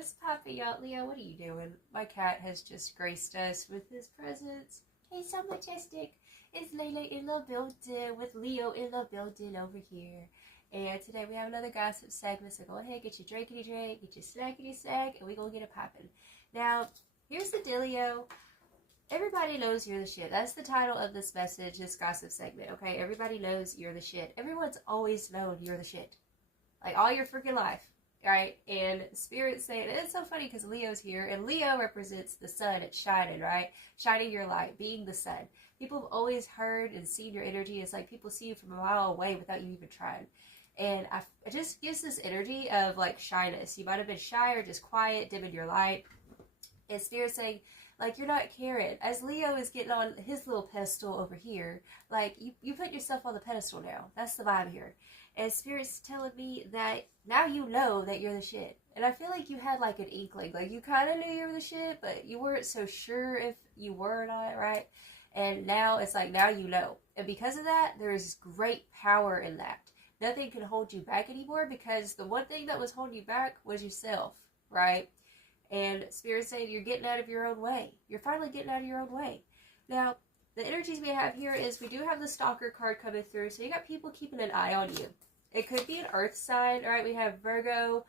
What's poppin', y'all? Leo, what are you doing? My cat has just graced us with his presence. He's so majestic. It's Layla in the building with Leo in the building over here. And today we have another gossip segment, so go ahead, get your drinkity drink, get your snackity snack, and we gonna get it poppin'. Now, here's the dealio. Everybody knows you're the shit. That's the title of this message, this gossip segment, okay? Everybody knows you're the shit. Everyone's always known you're the shit. Like, all your freaking life. Right, and Spirit's saying, and it's so funny because Leo's here, and Leo represents the sun. It's shining, right? Shining your light, being the sun. People have always heard and seen your energy. It's like people see you from a mile away without you even trying. And it just gives this energy of like shyness. You might have been shy or just quiet, dimming your light. And Spirit's saying, like, you're not caring. As Leo is getting on his little pedestal over here, like, you put yourself on the pedestal now. That's the vibe here. And Spirit's telling me that now you know that you're the shit. And I feel like you had like an inkling. Like, you kind of knew you were the shit, but you weren't so sure if you were or not, right? And now it's like, now you know. And because of that, there's great power in that. Nothing can hold you back anymore, because the one thing that was holding you back was yourself, right? And Spirit's saying you're getting out of your own way. You're finally getting out of your own way. Now, the energies we have here is we do have the Stalker card coming through, so you got people keeping an eye on you. It could be an earth sign, all right? We have Virgo,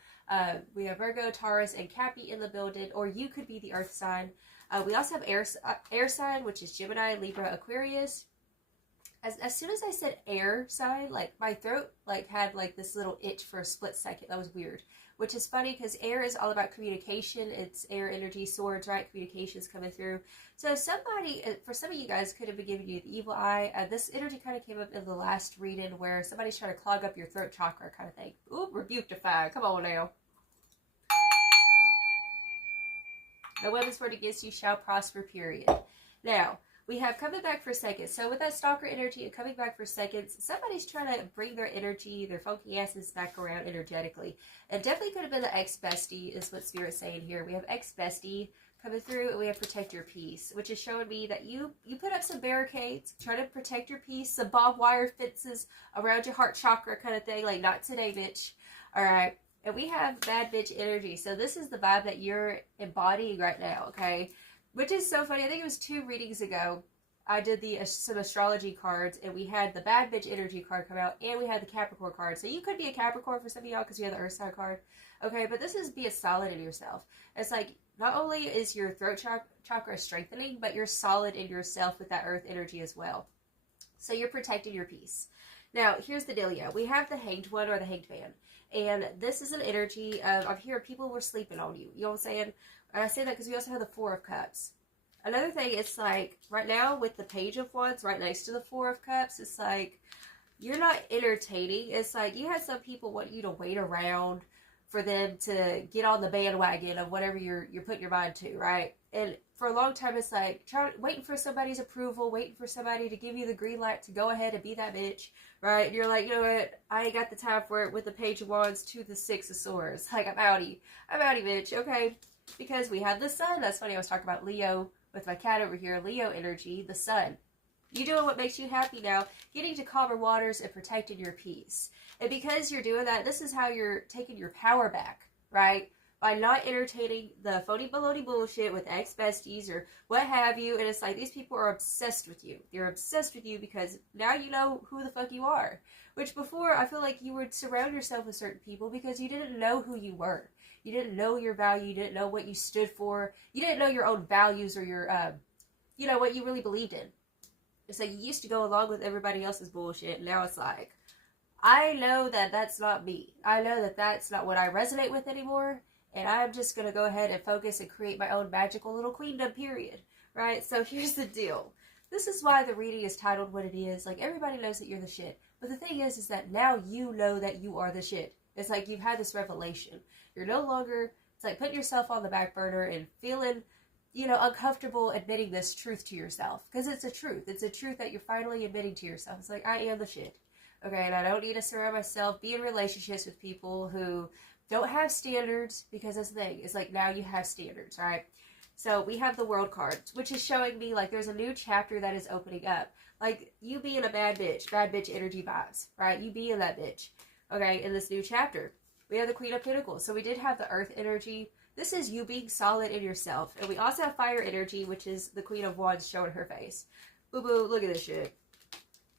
Taurus, and Cappy in the building, or you could be the earth sign. We also have air sign, which is Gemini, Libra, Aquarius. As soon as I said air sign, like, my throat like had like this little itch for a split second. That was weird. Which is funny because air is all about communication. It's air energy, swords, right? Communications coming through. So somebody, for some of you guys, could have been giving you the evil eye. This energy kind of came up in the last reading where somebody's trying to clog up your throat chakra kind of thing. Ooh, rebuke-defy. Come on now. No weapons formed against you shall prosper, period. Now, we have coming back for seconds. So with that stalker energy and coming back for seconds, somebody's trying to bring their energy, their funky asses back around energetically. And definitely could have been the ex-bestie is what Spirit's saying here. We have ex-bestie coming through, and we have protect your peace, which is showing me that you put up some barricades, try to protect your peace, some barbed wire fences around your heart chakra kind of thing, like, not today, bitch. All right. And we have bad bitch energy. So this is the vibe that you're embodying right now, okay? Which is so funny. I think it was 2 readings ago. I did some astrology cards, and we had the bad bitch energy card come out, and we had the Capricorn card. So you could be a Capricorn for some of y'all because you have the Earth sign card. Okay, but this is being solid in yourself. It's like, not only is your throat chakra strengthening, but you're solid in yourself with that Earth energy as well. So you're protecting your peace. Now, here's the dealio. We have the Hanged One or the Hanged Man. And this is an energy of, I'm hearing people were sleeping on you. You know what I'm saying? And I say that because we also have the 4 of Cups. Another thing, it's like, right now with the Page of Wands right next to the 4 of Cups, it's like, you're not entertaining. It's like, you have some people want you to wait around for them to get on the bandwagon of whatever you're putting your mind to, right? And for a long time, it's like, waiting for somebody's approval, waiting for somebody to give you the green light to go ahead and be that bitch, right? And you're like, you know what? I ain't got the time for it with the Page of Wands to the 6 of Swords. Like, I'm outie, bitch, okay? Because we have the sun. That's funny. I was talking about Leo with my cat over here. Leo energy, the sun. You doing what makes you happy now. Getting to calmer waters and protecting your peace. And because you're doing that, this is how you're taking your power back, right? By not entertaining the phony baloney bullshit with ex-besties or what have you. And it's like, these people are obsessed with you. They're obsessed with you because now you know who the fuck you are. Which before, I feel like you would surround yourself with certain people because you didn't know who you were. You didn't know your value. You didn't know what you stood for. You didn't know your own values or your, you know, what you really believed in. It's like you used to go along with everybody else's bullshit. And now it's like, I know that that's not me. I know that that's not what I resonate with anymore. And I'm just going to go ahead and focus and create my own magical little queendom, period. Right? So here's the deal. This is why the reading is titled what it is. Like, everybody knows that you're the shit. But the thing is that now you know that you are the shit. It's like you've had this revelation. You're no longer, it's like putting yourself on the back burner and feeling, you know, uncomfortable admitting this truth to yourself. Because it's a truth. It's a truth that you're finally admitting to yourself. It's like, I am the shit. Okay, and I don't need to surround myself, be in relationships with people who don't have standards, because that's the thing. It's like, now you have standards, right? So we have the World card, which is showing me like there's a new chapter that is opening up. Like, you being a bad bitch energy vibes, right? You being that bitch, okay, in this new chapter. We have the Queen of Pentacles. So we did have the Earth energy. This is you being solid in yourself. And we also have Fire energy, which is the Queen of Wands showing her face. Boo-boo, look at this shit.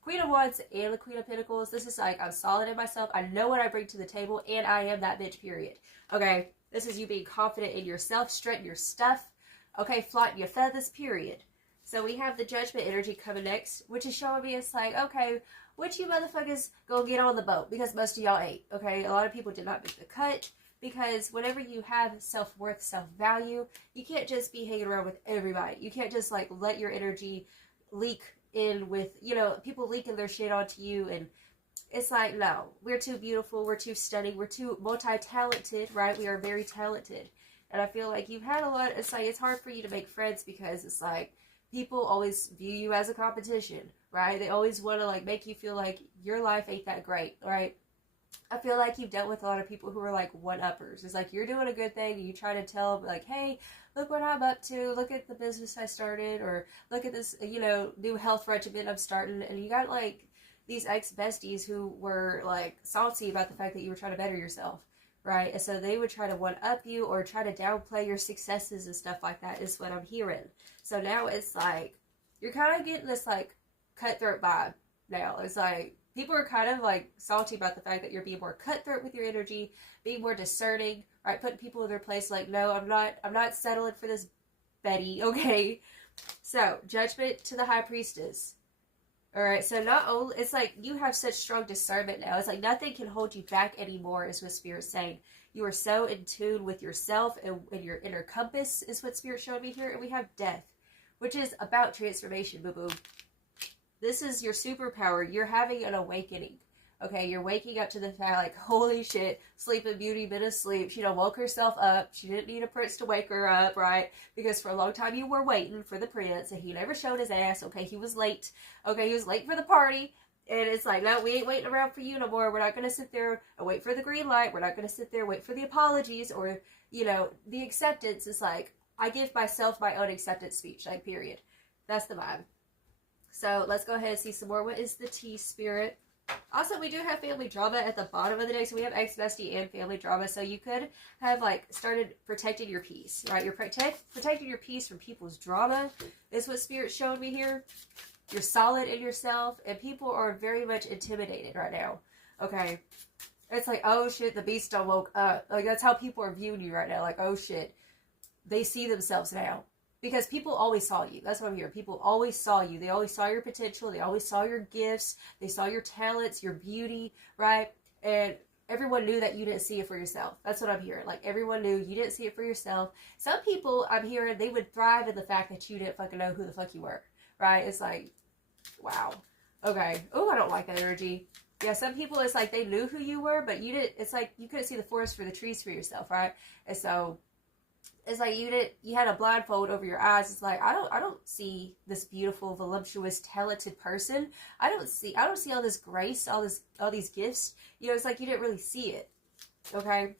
Queen of Wands and the Queen of Pentacles. This is like, I'm solid in myself. I know what I bring to the table, and I am that bitch, period. Okay? This is you being confident in yourself, strutting your stuff. Okay? Flaunting your feathers, period. So we have the Judgment energy coming next, which is showing me it's like, okay, what you motherfuckers gonna get on the boat? Because most of y'all ain't. Okay? A lot of people did not make the cut. Because whenever you have self-worth, self-value, you can't just be hanging around with everybody. You can't just, like, let your energy leak in with, you know, people leaking their shit onto you. And it's like, no, we're too beautiful. We're too stunning. We're too multi-talented, right? We are very talented. And I feel like you've had a lot, it's like, it's hard for you to make friends because it's like, people always view you as a competition, right? They always want to, like, make you feel like your life ain't that great, right? I feel like you've dealt with a lot of people who are like one-uppers. It's like you're doing a good thing and you try to tell them like, hey, look what I'm up to. Look at the business I started, or look at this, you know, new health regimen I'm starting. And you got like these ex-besties who were like salty about the fact that you were trying to better yourself, right? And so they would try to one-up you or try to downplay your successes and stuff like that is what I'm hearing. So now it's like you're kind of getting this like cutthroat vibe now. It's like people are kind of like salty about the fact that you're being more cutthroat with your energy, being more discerning, right? Putting people in their place like, no, I'm not settling for this Betty, okay? So, Judgment to the High Priestess. Alright, so not only, it's like you have such strong discernment now. It's like nothing can hold you back anymore is what Spirit's saying. You are so in tune with yourself and your inner compass is what Spirit showed me here. And we have Death, which is about transformation, boo-boo. This is your superpower. You're having an awakening. Okay, you're waking up to the fact like, holy shit, Sleeping Beauty been asleep. She done woke herself up. She didn't need a prince to wake her up, right? Because for a long time you were waiting for the prince and he never showed his ass. Okay, he was late. Okay, he was late for the party. And it's like, no, we ain't waiting around for you no more. We're not going to sit there and wait for the green light. We're not going to sit there and wait for the apologies or, you know, the acceptance is like, I give myself my own acceptance speech, like, period. That's the vibe. So let's go ahead and see some more. What is the T, Spirit? Also, we do have family drama at the bottom of the deck. So we have ex-bestie and family drama. So you could have, like, started protecting your peace, right? You're protecting your peace from people's drama is what Spirit showed me here. You're solid in yourself. And people are very much intimidated right now. Okay? It's like, oh, shit, the beast done woke up. Like, that's how people are viewing you right now. Like, oh, shit. They see themselves now. Because people always saw you. That's what I'm hearing. People always saw you. They always saw your potential. They always saw your gifts. They saw your talents, your beauty, right? And everyone knew that you didn't see it for yourself. That's what I'm hearing. Like, everyone knew you didn't see it for yourself. Some people, I'm hearing, they would thrive in the fact that you didn't fucking know who the fuck you were, right? It's like, wow. Okay. Oh, I don't like that energy. Yeah, some people, it's like they knew who you were, but you didn't, it's like you couldn't see the forest for the trees for yourself, right? And so it's like you had a blindfold over your eyes. It's like, I don't see this beautiful, voluptuous, talented person. I don't see all this grace, all these gifts. You know, it's like you didn't really see it. Okay?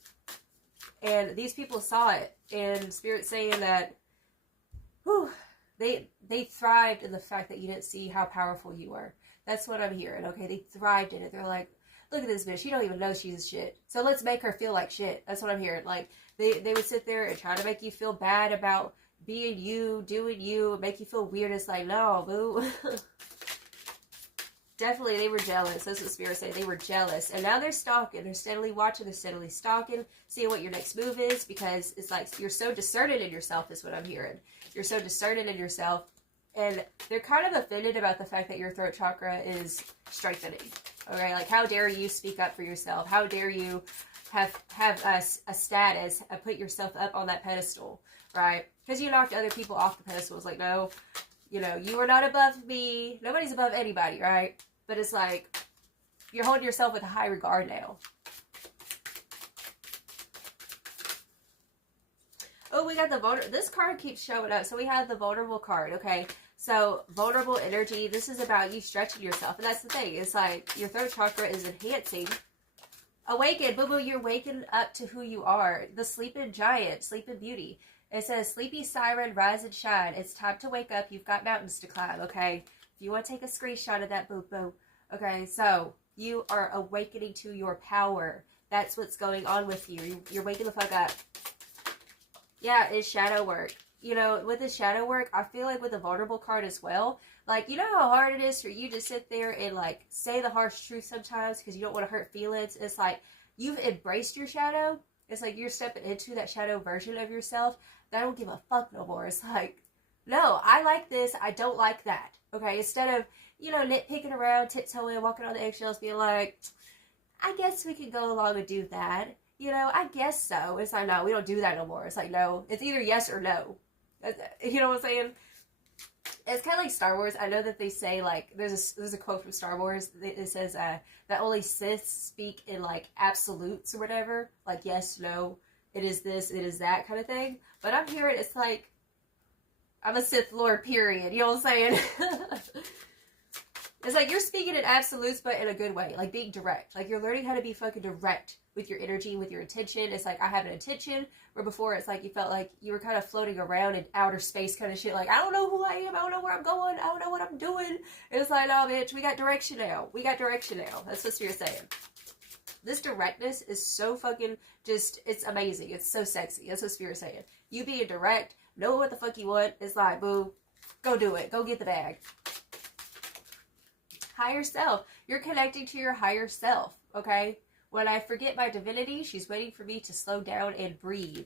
And these people saw it. And Spirit's saying that, whew, they thrived in the fact that you didn't see how powerful you were. That's what I'm hearing. Okay? They thrived in it. They're like, look at this bitch. She don't even know she's shit. So let's make her feel like shit. That's what I'm hearing. Like, they would sit there and try to make you feel bad about being you, doing you, make you feel weird. It's like, no, boo. Definitely, they were jealous. That's what Spirit said. They were jealous. And now they're stalking. They're steadily watching. They're steadily stalking, seeing what your next move is. Because it's like, you're so discerning in yourself is what I'm hearing. You're so discerning in yourself. And they're kind of offended about the fact that your throat chakra is strengthening. Okay, like, how dare you speak up for yourself? How dare you have a status and put yourself up on that pedestal, right? Because you knocked other people off the pedestal. It's like, no, you know, you are not above me. Nobody's above anybody, right? But it's like, you're holding yourself with a high regard now. Oh, we got the vulnerable. This card keeps showing up. So we have the vulnerable card, okay? So, vulnerable energy, this is about you stretching yourself. And that's the thing. It's like, your throat chakra is enhancing. Awaken, boo-boo, you're waking up to who you are. The sleeping giant, sleeping beauty. It says, sleepy siren, rise and shine. It's time to wake up. You've got mountains to climb, okay? If you want to take a screenshot of that, boo-boo. Okay, so, you are awakening to your power. That's what's going on with you. You're waking the fuck up. Yeah, it's shadow work. You know, with the shadow work, I feel like with the vulnerable card as well, like, you know how hard it is for you to sit there and, like, say the harsh truth sometimes because you don't want to hurt feelings? It's like, you've embraced your shadow. It's like you're stepping into that shadow version of yourself that don't give a fuck no more. It's like, no, I like this, I don't like that. Okay, instead of, you know, nitpicking around, tiptoeing, walking on the eggshells, being like, I guess we could go along and do that. You know, I guess so. It's like, no, we don't do that no more. It's like, no, it's either yes or no. You know what I'm saying? It's kind of like Star Wars. I know that they say, like, there's a quote from Star Wars that says that only Siths speak in, like, absolutes or whatever. Like, yes, no, it is this, it is that kind of thing. But I'm hearing it's like, I'm a Sith Lord, period. You know what I'm saying? It's like you're speaking in absolutes, but in a good way. Like, being direct. Like, you're learning how to be fucking direct with your energy, with your intention. It's like, I have an intention, where before it's like you felt like you were kind of floating around in outer space kind of shit. Like, I don't know who I am. I don't know where I'm going. I don't know what I'm doing. It's like, no, bitch, we got direction now. We got direction now. That's what Spirit's saying. This directness is so fucking just, it's amazing. It's so sexy. That's what Spirit's saying. You being direct, know what the fuck you want. It's like, boo, go do it. Go get the bag. Higher self. You're connecting to your higher self, okay? When I forget my divinity, she's waiting for me to slow down and breathe.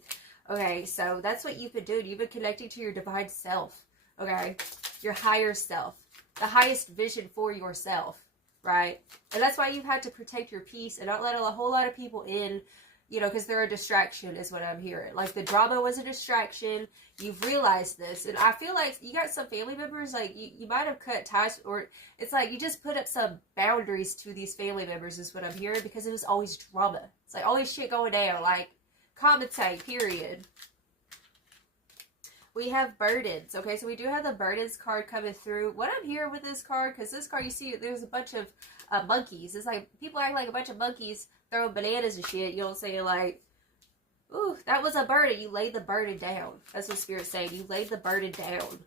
Okay, so that's what you've been doing. You've been connecting to your divine self, okay? Your higher self. The highest vision for yourself, right? And that's why you've had to protect your peace and not let a whole lot of people in, you know, because they're a distraction is what I'm hearing. Like, the drama was a distraction. You've realized this. And I feel like you got some family members, like, you might have cut ties, or it's like you just put up some boundaries to these family members is what I'm hearing, because it was always drama. It's like always shit going down. Like, commentate, period. We have burdens. Okay, so we do have the burdens card coming through. What I'm hearing with this card, because this card, you see, there's a bunch of monkeys. It's like people act like a bunch of monkeys throwing bananas and shit. You know what I'm saying? Like, ooh, that was a burden. You laid the burden down. That's what Spirit's saying. You laid the burden down.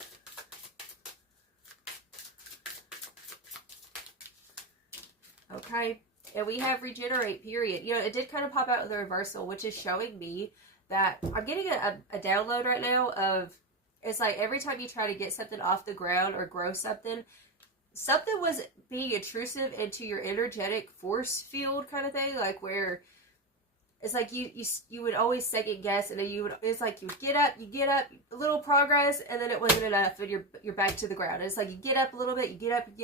Okay. And we have regenerate, period. You know, it did kind of pop out of the reversal, which is showing me that I'm getting a download right now of, it's like every time you try to get something off the ground or grow something, something was being intrusive into your energetic force field kind of thing, like where it's like you would always second guess, and then it's like you get up, a little progress, and then it wasn't enough, and you're back to the ground. And it's like you get up a little bit, you get up, and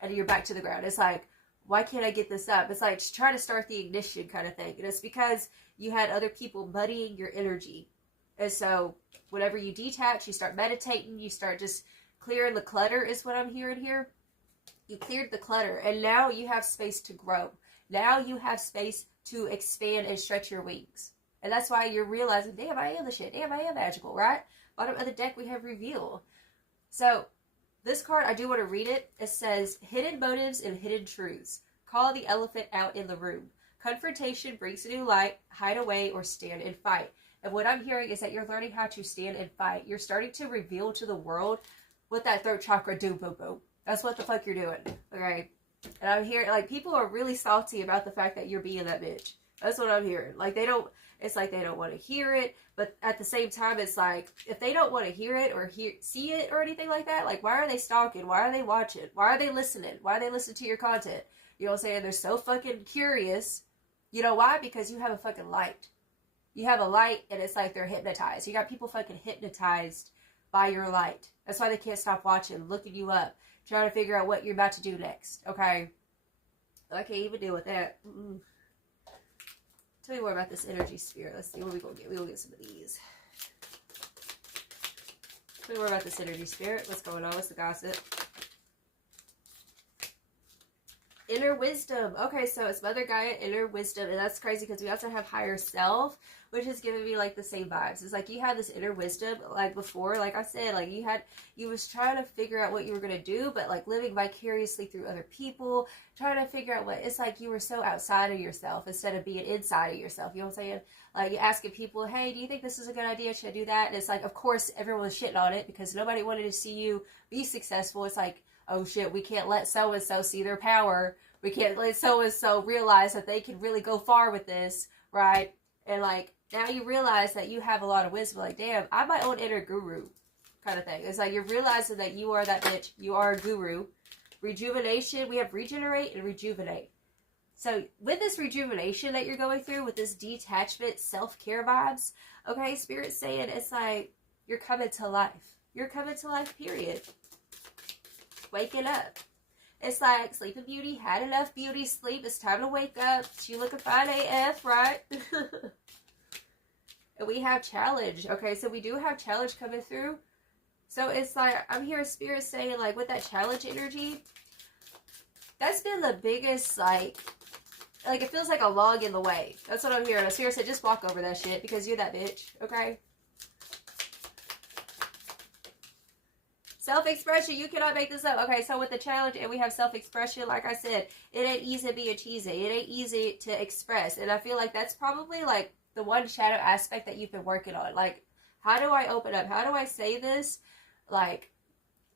then you're back to the ground. It's like, why can't I get this up? It's like just try to start the ignition kind of thing. And it's because you had other people muddying your energy. And so whenever you detach, you start meditating, you start just clearing the clutter is what I'm hearing here. You cleared the clutter, and now you have space to grow. Now you have space to expand and stretch your wings. And that's why you're realizing, damn, I am the shit. Damn, I am magical, right? Bottom of the deck, we have reveal. So this card, I do want to read it. It says, hidden motives and hidden truths. Call the elephant out in the room. Confrontation brings a new light. Hide away or stand and fight. And what I'm hearing is that you're learning how to stand and fight. You're starting to reveal to the world what that throat chakra do, boo-boo. That's what the fuck you're doing, okay? And I'm hearing, like, people are really salty about the fact that you're being that bitch. That's what I'm hearing. Like, it's like they don't want to hear it, but at the same time, it's like, if they don't want to hear it or see it or anything like that, like, why are they stalking? Why are they watching? Why are they listening? Why are they listening to your content? You know what I'm saying? They're so fucking curious. You know why? Because you have a fucking light. You have a light, and it's like they're hypnotized. You got people fucking hypnotized by your light. That's why they can't stop watching, looking you up, trying to figure out what you're about to do next, okay? I can't even deal with that. Tell me more about this energy spirit. Let's see what we're going to get. We're going to get some of these. Tell me more about this energy spirit. What's going on? What's the gossip? Inner wisdom. Okay, so it's Mother Gaia, inner wisdom, and that's crazy because we also have higher self, which is giving me like the same vibes. It's like you had this inner wisdom, like before, like I said, like you was trying to figure out what you were gonna do, but like living vicariously through other people, trying to figure out what it's like. You were so outside of yourself instead of being inside of yourself. You know what I'm saying? Like you're asking people, hey, do you think this is a good idea? Should I do that? And it's like, of course, everyone was shitting on it because nobody wanted to see you be successful. It's like, oh shit, we can't let so-and-so see their power. We can't let so-and-so realize that they can really go far with this, right? And like, now you realize that you have a lot of wisdom. Like, damn, I'm my own inner guru kind of thing. It's like you're realizing that you are that bitch. You are a guru. Rejuvenation, we have regenerate and rejuvenate. So with this rejuvenation that you're going through, with this detachment, self-care vibes, okay, Spirit's saying it's like you're coming to life. You're coming to life, period. Waking up. It's like Sleeping Beauty had enough beauty sleep. It's time to wake up. She looking fine AF, right? And we have challenge. Okay, so we do have challenge coming through. So it's like, I'm hearing Spirit saying, like, with that challenge energy, that's been the biggest, like it feels like a log in the way. That's what I'm hearing. Spirit said, just walk over that shit because you're that bitch, okay? Self-expression, you cannot make this up. Okay, so with the challenge and we have self-expression, like I said, it ain't easy to be a cheesy. It ain't easy to express. And I feel like that's probably like the one shadow aspect that you've been working on. Like, how do I open up? How do I say this? Like,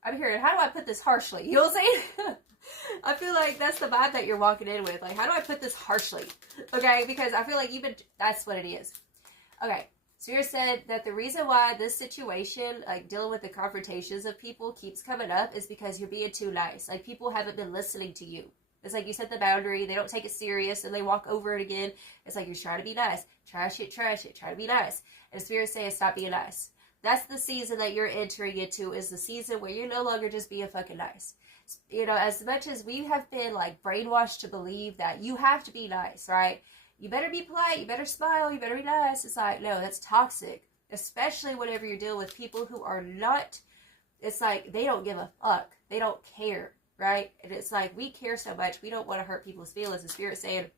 I'm hearing, how do I put this harshly? You know what I'm saying? I feel like that's the vibe that you're walking in with. Like, how do I put this harshly? Okay, because I feel like that's what it is. Okay. Spirit said that the reason why this situation, like dealing with the confrontations of people, keeps coming up is because you're being too nice. Like, people haven't been listening to you. It's like you set the boundary, they don't take it serious, and they walk over it again. It's like you're trying to be nice. Trash it, try to be nice. And Spirit saying, stop being nice. That's the season that you're entering into, is the season where you're no longer just being fucking nice. You know, as much as we have been, like, brainwashed to believe that you have to be nice, right? You better be polite, you better smile, you better be nice. It's like, no, that's toxic. Especially whenever you're dealing with people who are not, it's like, they don't give a fuck. They don't care, right? And it's like, we care so much, we don't want to hurt people's feelings. The Spirit saying,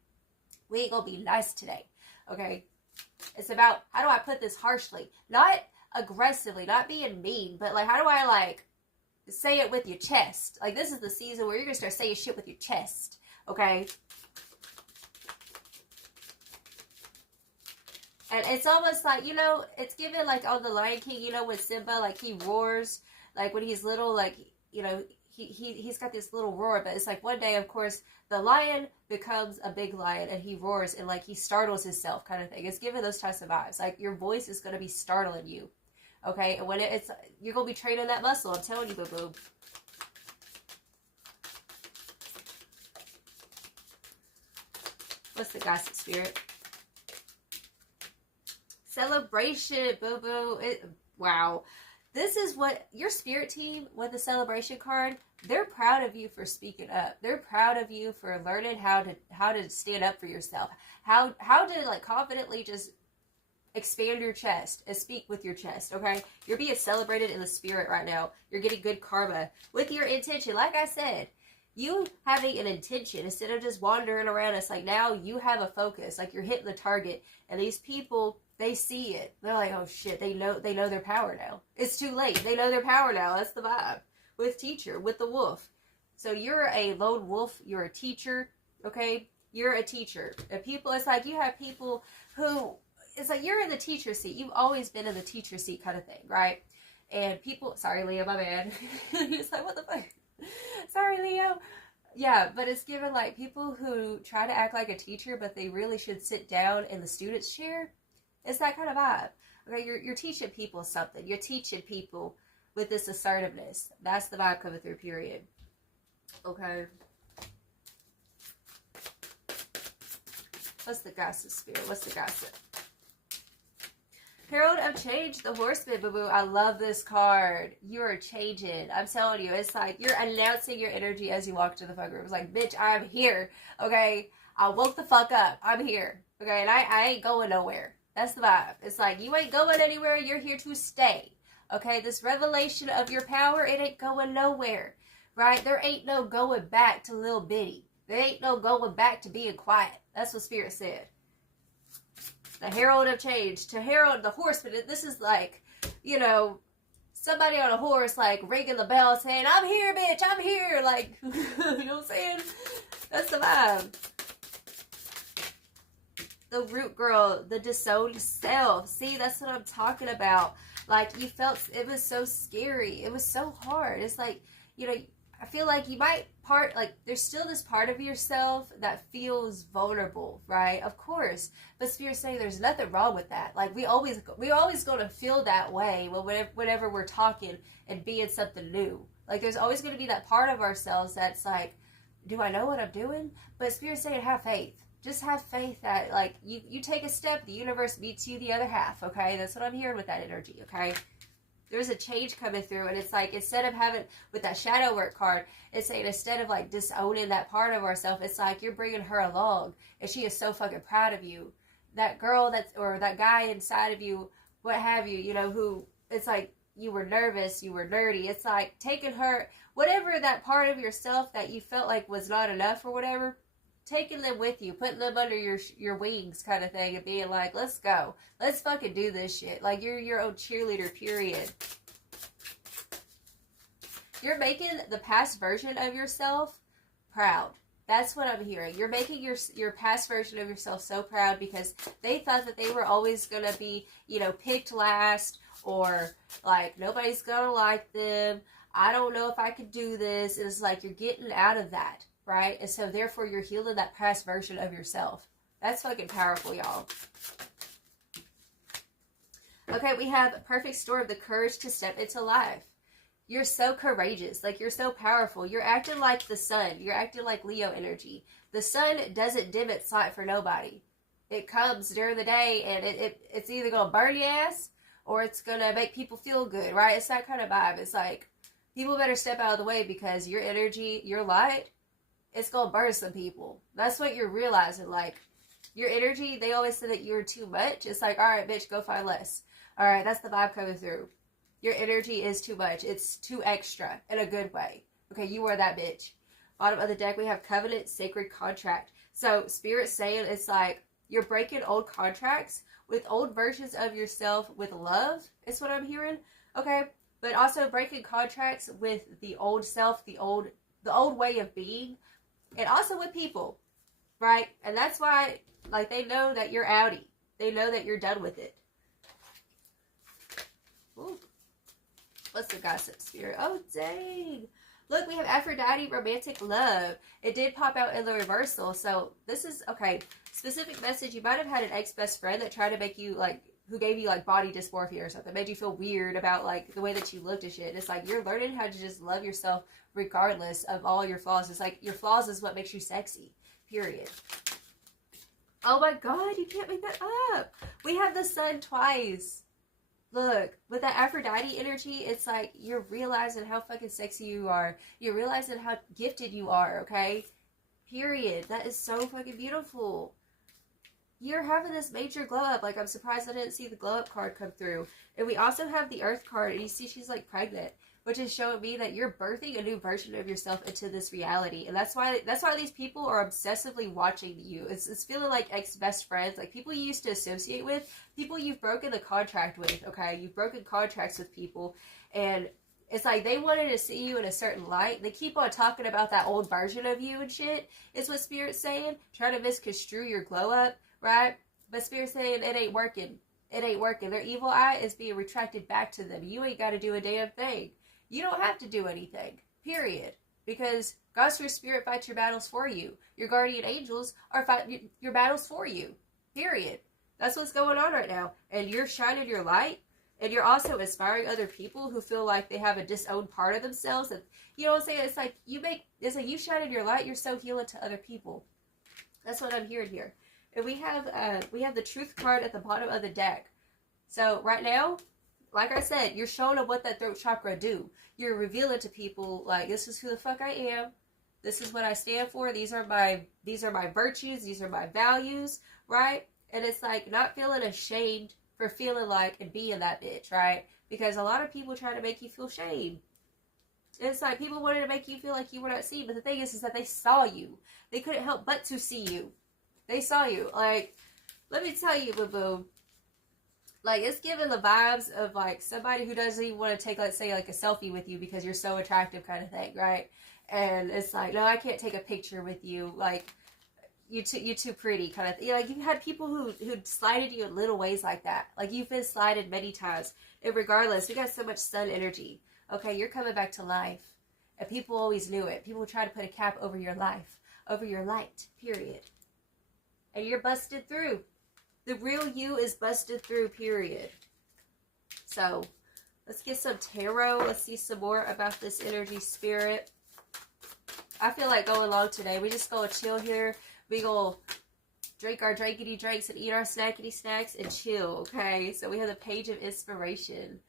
we ain't gonna be nice today, okay? It's about, how do I put this harshly? Not aggressively, not being mean, but like, how do I, like, say it with your chest? Like, this is the season where you're gonna start saying shit with your chest, okay? And it's almost like, you know, it's given like on the Lion King, you know, when Simba, like, he roars, like when he's little, like, you know, he's got this little roar, but it's like one day, of course, the lion becomes a big lion and he roars and like he startles himself kind of thing. It's given those types of vibes. Like, your voice is going to be startling you. Okay. And when it's, you're going to be training that muscle. I'm telling you, boo boo. What's the gossip Spirit? Celebration, boo-boo. Wow. This is what your Spirit team with the celebration card, they're proud of you for speaking up. They're proud of you for learning how to stand up for yourself. How to, like, confidently just expand your chest and speak with your chest, okay? You're being celebrated in the Spirit right now. You're getting good karma with your intention. Like I said, you having an intention instead of just wandering around. It's like, now you have a focus. Like, you're hitting the target. And these people, they see it. They're like, oh shit, they know their power now. It's too late. They know their power now. That's the vibe. With teacher, with the wolf. So you're a lone wolf. You're a teacher. Okay? You're a teacher. And people, it's like you have people who, it's like you're in the teacher seat. You've always been in the teacher seat kind of thing, right? And people, sorry, Leo, my bad. It's like, what the fuck? Sorry, Leo. Yeah, but it's given like people who try to act like a teacher, but they really should sit down in the student's chair. It's that kind of vibe. Okay, you're teaching people something. You're teaching people with this assertiveness. That's the vibe coming through, period. Okay. What's the gossip Spirit? What's the gossip? Herald of Change, the Horseman, boo-boo. I love this card. You are changing. I'm telling you, it's like you're announcing your energy as you walk to the fuck room. It's like, bitch, I'm here. Okay? I woke the fuck up. I'm here. Okay? And I ain't going nowhere. That's the vibe. It's like, you ain't going anywhere. You're here to stay. Okay? This revelation of your power, it ain't going nowhere. Right? There ain't no going back to little bitty. There ain't no going back to being quiet. That's what Spirit said. The Herald of Change. To herald the horseman. This is like, you know, somebody on a horse, like, ringing the bell saying, I'm here, bitch, I'm here. Like, you know what I'm saying? That's the vibe. The root girl, the disowned self. See, that's what I'm talking about. Like, you felt, it was so scary. It was so hard. It's like, you know, I feel like you might there's still this part of yourself that feels vulnerable, right? Of course. But Spirit's saying there's nothing wrong with that. Like, we always going to feel that way whenever we're talking and being something new. Like, there's always going to be that part of ourselves that's like, do I know what I'm doing? But Spirit's saying have faith. Just have faith that, like, you take a step, the universe meets you the other half, okay? That's what I'm hearing with that energy, okay? There's a change coming through, and it's like, instead of having, with that shadow work card, it's saying instead of, like, disowning that part of ourselves, it's like you're bringing her along, and she is so fucking proud of you. That girl or that guy inside of you, what have you, you know, who, it's like, you were nervous, you were nerdy. It's like taking her, whatever that part of yourself that you felt like was not enough or whatever, taking them with you, putting them under your wings kind of thing, and being like, let's go. Let's fucking do this shit. Like, you're your own cheerleader, period. You're making the past version of yourself proud. That's what I'm hearing. You're making your past version of yourself so proud because they thought that they were always going to be, you know, picked last, or like, nobody's going to like them. I don't know if I could do this. It's like you're getting out of that. Right? And so therefore you're healing that past version of yourself. That's fucking powerful, y'all. Okay, we have a perfect storm, the courage to step into life. You're so courageous. Like, you're so powerful. You're acting like the sun. You're acting like Leo energy. The sun doesn't dim its light for nobody. It comes during the day, and it's either going to burn your ass or it's going to make people feel good, right? It's that kind of vibe. It's like, people better step out of the way because your energy, your light, it's gonna burn some people. That's what you're realizing. Like, your energy, they always say that you're too much. It's like, all right, bitch, go find less. All right, that's the vibe coming through. Your energy is too much. It's too extra in a good way. Okay, you are that bitch. Bottom of the deck, we have covenant, sacred contract. So Spirit's saying it's like you're breaking old contracts with old versions of yourself with love. Is what I'm hearing. Okay, but also breaking contracts with the old self, the old way of being. And also with people, right? And that's why, like, they know that you're outie. They know that you're done with it. Ooh. What's the gossip, Spirit? Oh, dang. Look, we have Aphrodite, romantic love. It did pop out in the reversal. So this is, okay, specific message. You might have had an ex-best friend that tried to make you, like, who gave you, like, body dysmorphia or something. Made you feel weird about, like, the way that you looked and shit. And it's like, you're learning how to just love yourself regardless of all your flaws. It's like, your flaws is what makes you sexy. Period. Oh my god, you can't make that up. We have the sun twice. Look, with that Aphrodite energy, it's like, you're realizing how fucking sexy you are. You're realizing how gifted you are, okay? Period. That is so fucking beautiful. You're having this major glow up. Like, I'm surprised I didn't see the glow up card come through. And we also have the Earth card, and you see she's like pregnant, which is showing me that you're birthing a new version of yourself into this reality. And that's why these people are obsessively watching you. It's feeling like ex-best friends, like people you used to associate with, people you've broken the contract with, okay? You've broken contracts with people, and it's like they wanted to see you in a certain light. They keep on talking about that old version of you and shit, is what Spirit's saying, trying to misconstrue your glow up, right? But Spirit's saying it ain't working. It ain't working. Their evil eye is being retracted back to them. You ain't got to do a damn thing. You don't have to do anything, period. Because God's your Spirit fights your battles for you. Your guardian angels are fighting your battles for you, period. That's what's going on right now. And you're shining your light, and you're also inspiring other people who feel like they have a disowned part of themselves. And you know what I'm saying? It's like you shining your light, you're so healing to other people. That's what I'm hearing here. And we have the truth card at the bottom of the deck. So right now, like I said, you're showing them what that throat chakra do. You're revealing to people, like, this is who the fuck I am. This is what I stand for. These are my virtues. These are my values, right? And it's like not feeling ashamed for feeling like and being that bitch, right? Because a lot of people try to make you feel shame. It's like people wanted to make you feel like you were not seen. But the thing is that they saw you. They couldn't help but to see you. They saw you. Like, let me tell you, boo-boo. Like, it's giving the vibes of, like, somebody who doesn't even want to take, let's say, like, a selfie with you because you're so attractive kind of thing, right? And it's like, no, I can't take a picture with you. Like, you're too pretty kind of thing. Like, you've had people who slighted you in little ways like that. Like, you've been slighted many times. And regardless, we got so much sun energy. Okay, you're coming back to life. And people always knew it. People try to put a cap over your life, over your light, period. And you're busted through. The real you is busted through, period. So, let's get some tarot. Let's see some more about this energy, spirit. I feel like going long today. We just gonna chill here. We gonna drink our drinkity drinks and eat our snackity snacks and chill, okay? So we have the Page of Inspiration.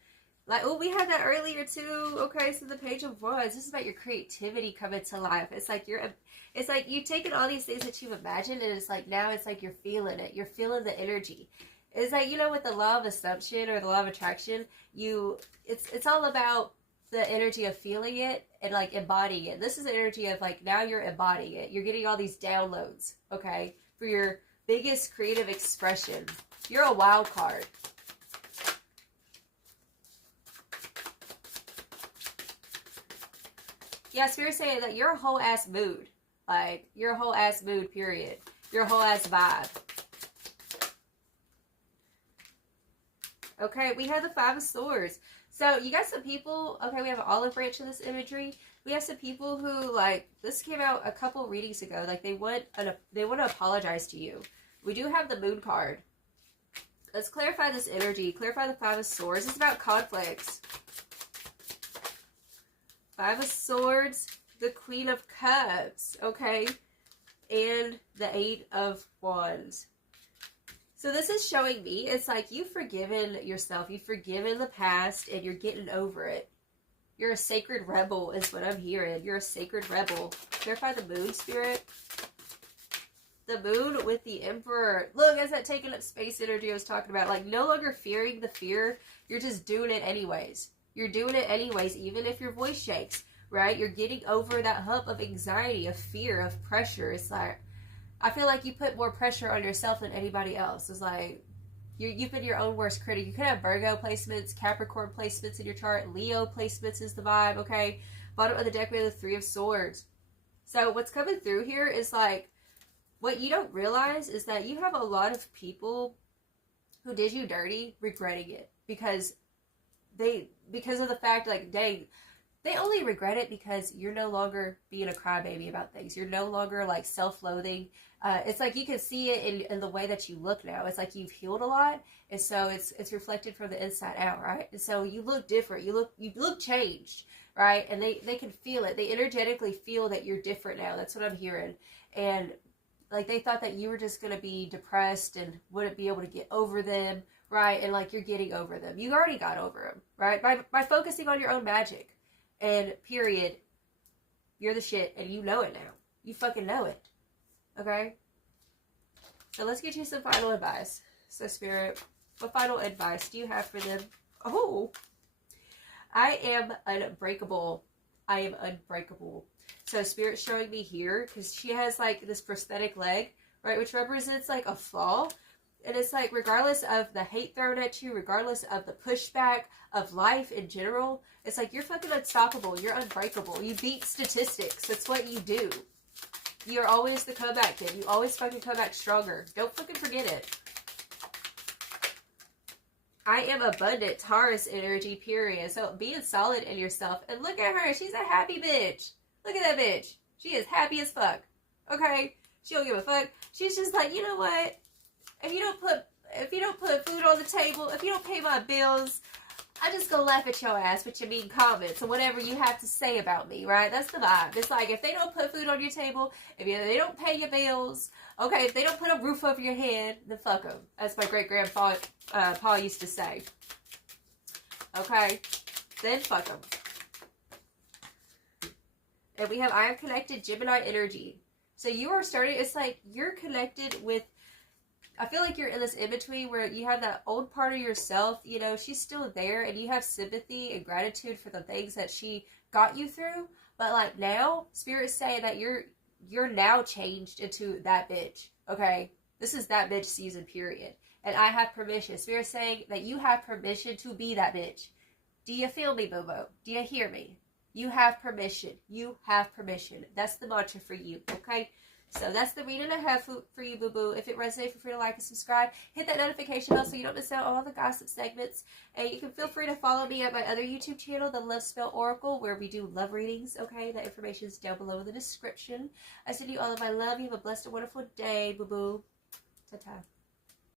Like, oh, we had that earlier too. Okay, so the Page of Wands. This is about your creativity coming to life. It's like you've taken all these things that you've imagined, and it's like now it's like you're feeling it. You're feeling the energy. It's like, you know, with the law of assumption or the law of attraction, it's all about the energy of feeling it and like embodying it. This is the energy of like now you're embodying it. You're getting all these downloads, okay, for your biggest creative expression. You're a wild card. Yeah, Spirit's saying that you're a whole ass mood. Like, you're a whole ass mood, period. You're a whole ass vibe. Okay, we have the Five of Swords. So, you got some people, okay, we have an olive branch in this imagery. We have some people who, like, this came out a couple readings ago. Like, they want to apologize to you. We do have the Moon card. Let's clarify this energy. Clarify the Five of Swords. It's about conflicts. Five of Swords, the Queen of Cups, okay, and the Eight of Wands. So this is showing me, it's like you've forgiven yourself, you've forgiven the past, and you're getting over it. You're a sacred rebel is what I'm hearing. You're a sacred rebel. Clarify the Moon, Spirit. The Moon with the Emperor. Look, that's that taking up space energy I was talking about. Like, no longer fearing the fear, you're just doing it anyways. You're doing it anyways, even if your voice shakes, right? You're getting over that hump of anxiety, of fear, of pressure. It's like, I feel like you put more pressure on yourself than anybody else. It's like, you've been your own worst critic. You could have Virgo placements, Capricorn placements in your chart. Leo placements is the vibe, okay? Bottom of the deck, we have the Three of Swords. So what's coming through here is like, what you don't realize is that you have a lot of people who did you dirty regretting it because of the fact, like, they only regret it because you're no longer being a crybaby about things. You're no longer, like, self-loathing. It's like you can see it in the way that you look now. It's like you've healed a lot, and so it's reflected from the inside out, right? And so you look different. You look changed, right? And they can feel it. They energetically feel that you're different now. That's what I'm hearing. And, like, they thought that you were just going to be depressed and wouldn't be able to get over them, right? And, like, you're getting over them. You already got over them, right? By focusing on your own magic. And, period, you're the shit, and you know it now. You fucking know it. Okay? So let's get you some final advice. So, Spirit, what final advice do you have for them? Oh! I am unbreakable. I am unbreakable. So, Spirit's showing me here, because she has, like, this prosthetic leg, right? Which represents, like, a flaw. And it's like, regardless of the hate thrown at you, regardless of the pushback of life in general, it's like, you're fucking unstoppable. You're unbreakable. You beat statistics. That's what you do. You're always the comeback kid. You always fucking come back stronger. Don't fucking forget it. I am abundant. Taurus energy, period. So, being solid in yourself. And look at her. She's a happy bitch. Look at that bitch. She is happy as fuck. Okay? She don't give a fuck. She's just like, you know what? If you don't put food on the table, if you don't pay my bills, I'm just gonna laugh at your ass with your mean comments or whatever you have to say about me, right? That's the vibe. It's like, if they don't put food on your table, if they don't pay your bills, okay, if they don't put a roof over your head, then fuck them. That's my great-grandpa Paul used to say. Okay? Then fuck them. And we have I am connected Gemini energy. So you are starting, it's like you're connected with, I feel like you're in this in-between where you have that old part of yourself, you know, she's still there, and you have sympathy and gratitude for the things that she got you through. But, like, now, Spirit's saying that you're now changed into that bitch, okay? This is that bitch season, period. And I have permission. Spirit's saying that you have permission to be that bitch. Do you feel me, Bobo? Do you hear me? You have permission. You have permission. That's the mantra for you, okay? So that's the reading I have for you, boo-boo. If it resonates, feel free to like and subscribe. Hit that notification bell so you don't miss out on all the gossip segments. And you can feel free to follow me at my other YouTube channel, The Love Spell Oracle, where we do love readings, okay? That information is down below in the description. I send you all of my love. You have a blessed and wonderful day, boo-boo. Ta-ta.